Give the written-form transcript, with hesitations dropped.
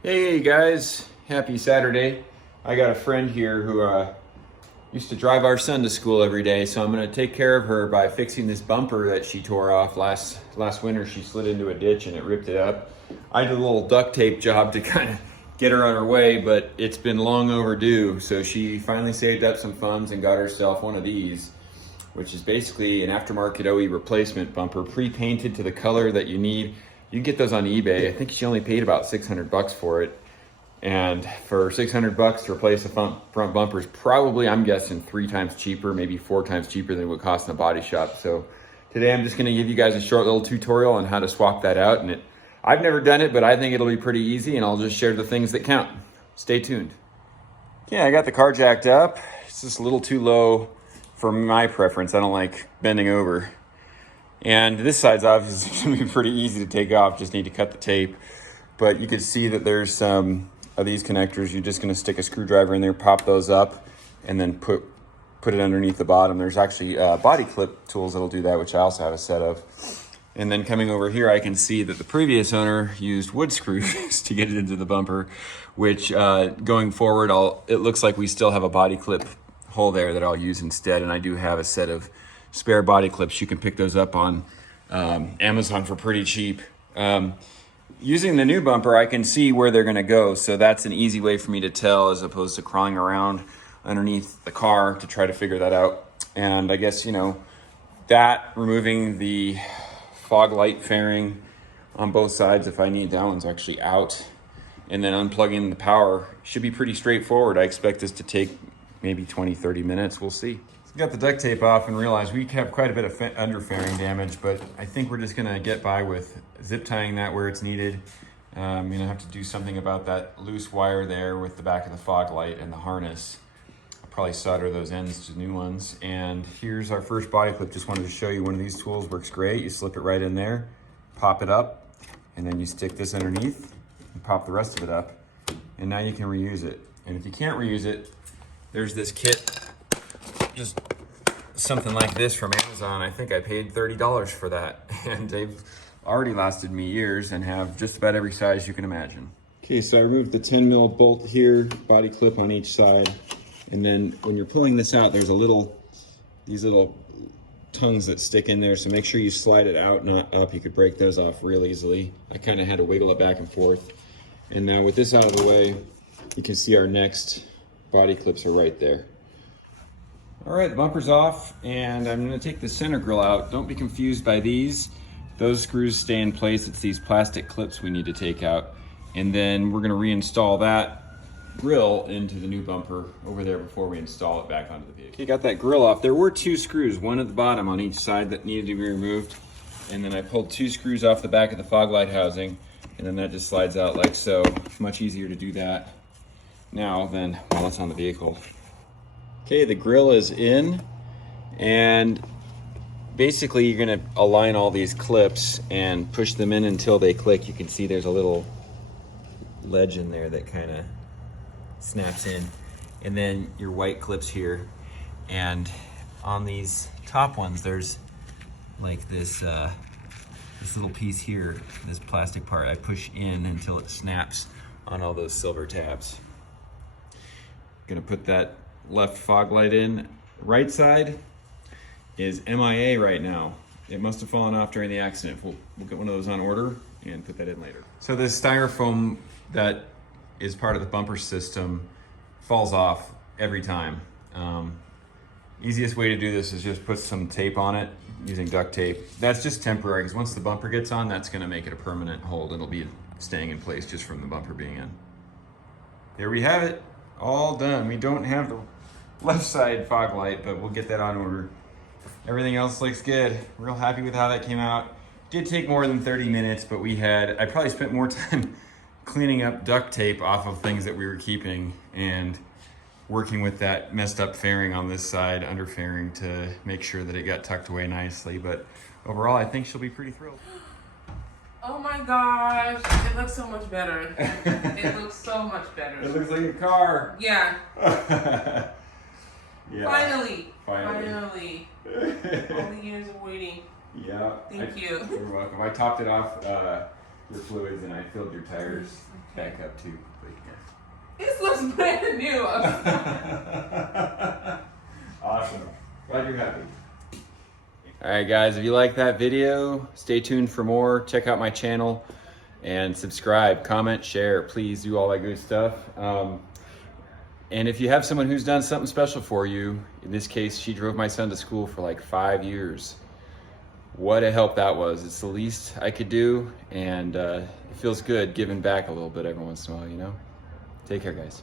Hey guys, happy Saturday. I got a friend here who used to drive our son to school every day, so I'm going to take care of her by fixing this bumper that she tore off last winter. She slid into a ditch and it ripped it up. I did a little duct tape job to kind of get her on her way, but it's been long overdue, so she finally saved up some funds and got herself one of these, which is basically an aftermarket OE replacement bumper, pre-painted to the color that you need. You can get those on eBay. I think she only paid about 600 bucks for it. And for 600 bucks to replace a front bumper is probably, I'm guessing, 3 times cheaper, maybe 4 times cheaper than it would cost in a body shop. So today I'm just gonna give you guys a short little tutorial on how to swap that out. And I've never done it, but I think it'll be pretty easy, and I'll just share the things that count. Stay tuned. Yeah, I got the car jacked up. It's just a little too low for my preference. I don't like bending over. And this side's obviously going to be pretty easy to take off, just need to cut the tape. But you can see that there's some of these connectors. You're just going to stick a screwdriver in there, pop those up, and then put it underneath the bottom. There's actually body clip tools that'll do that, which I also have a set of. And then coming over here, I can see that the previous owner used wood screws to get it into the bumper, which going forward, it looks like we still have a body clip hole there that I'll use instead. And I do have a set of spare body clips. You can pick those up on Amazon for pretty cheap. Using the new bumper, I can see where they're gonna go. So that's an easy way for me to tell, as opposed to crawling around underneath the car to try to figure that out. And I guess, that removing the fog light fairing on both sides, if I need, that one's actually out. And then unplugging the power should be pretty straightforward. I expect this to take maybe 20, 30 minutes, we'll see. Got the duct tape off and realized we have quite a bit of underfairing damage, but I think we're just gonna get by with zip tying that where it's needed. I'm gonna have to do something about that loose wire there with the back of the fog light and the harness. I'll probably solder those ends to new ones. And here's our first body clip. Just wanted to show you one of these tools works great. You slip it right in there, pop it up, and then you stick this underneath and pop the rest of it up. And now you can reuse it. And if you can't reuse it, there's this kit, just something like this from Amazon. I think I paid $30 for that, and they've already lasted me years and have just about every size you can imagine. Okay, so I removed the 10 mil bolt here, body clip on each side, and then when you're pulling this out, there's these little tongues that stick in there, so make sure you slide it out, not up. You could break those off real easily. I kind of had to wiggle it back and forth. And now with this out of the way, you can see our next body clips are right there. All right, the bumper's off, and I'm gonna take the center grill out. Don't be confused by these. Those screws stay in place. It's these plastic clips we need to take out. And then we're gonna reinstall that grill into the new bumper over there before we install it back onto the vehicle. Okay, got that grill off. There were 2 screws, one at the bottom on each side that needed to be removed. And then I pulled 2 screws off the back of the fog light housing, and then that just slides out like so. It's much easier to do that now than while it's on the vehicle. Okay, the grill is in, and basically you're gonna align all these clips and push them in until they click. You can see there's a little ledge in there that kind of snaps in. And then your white clips here. And on these top ones, there's like this little piece here, this plastic part. I push in until it snaps on all those silver tabs. Gonna put that left fog light in. Right side is MIA right now. It must have fallen off during the accident. We'll get one of those on order and put that in later. So this styrofoam that is part of the bumper system falls off every time. Easiest way to do this is just put some tape on it using duct tape. That's just temporary, because once the bumper gets on, that's gonna make it a permanent hold. It'll be staying in place just from the bumper being in. There we have it, all done. We don't have the left side fog light, but we'll get that on order. Everything else looks good. Real happy with how that came out. Did take more than 30 minutes, but I probably spent more time cleaning up duct tape off of things that we were keeping and working with that messed up fairing on this side, under fairing, to make sure that it got tucked away nicely. But overall, I think she'll be pretty thrilled. Oh my gosh, it looks so much better. It looks so much better. It looks like a car. Yeah. Yeah. Finally. All the years of waiting. Yeah. Thank you. You're welcome. I topped it off your fluids and I filled your tires. back up too. This looks brand new. Awesome. Glad you're happy. All right, guys, if you like that video, stay tuned for more. Check out my channel and subscribe, comment, share. Please do all that good stuff. And if you have someone who's done something special for you, in this case, she drove my son to school for like 5 years. What a help that was. It's the least I could do, and it feels good giving back a little bit every once in a while, you know? Take care, guys.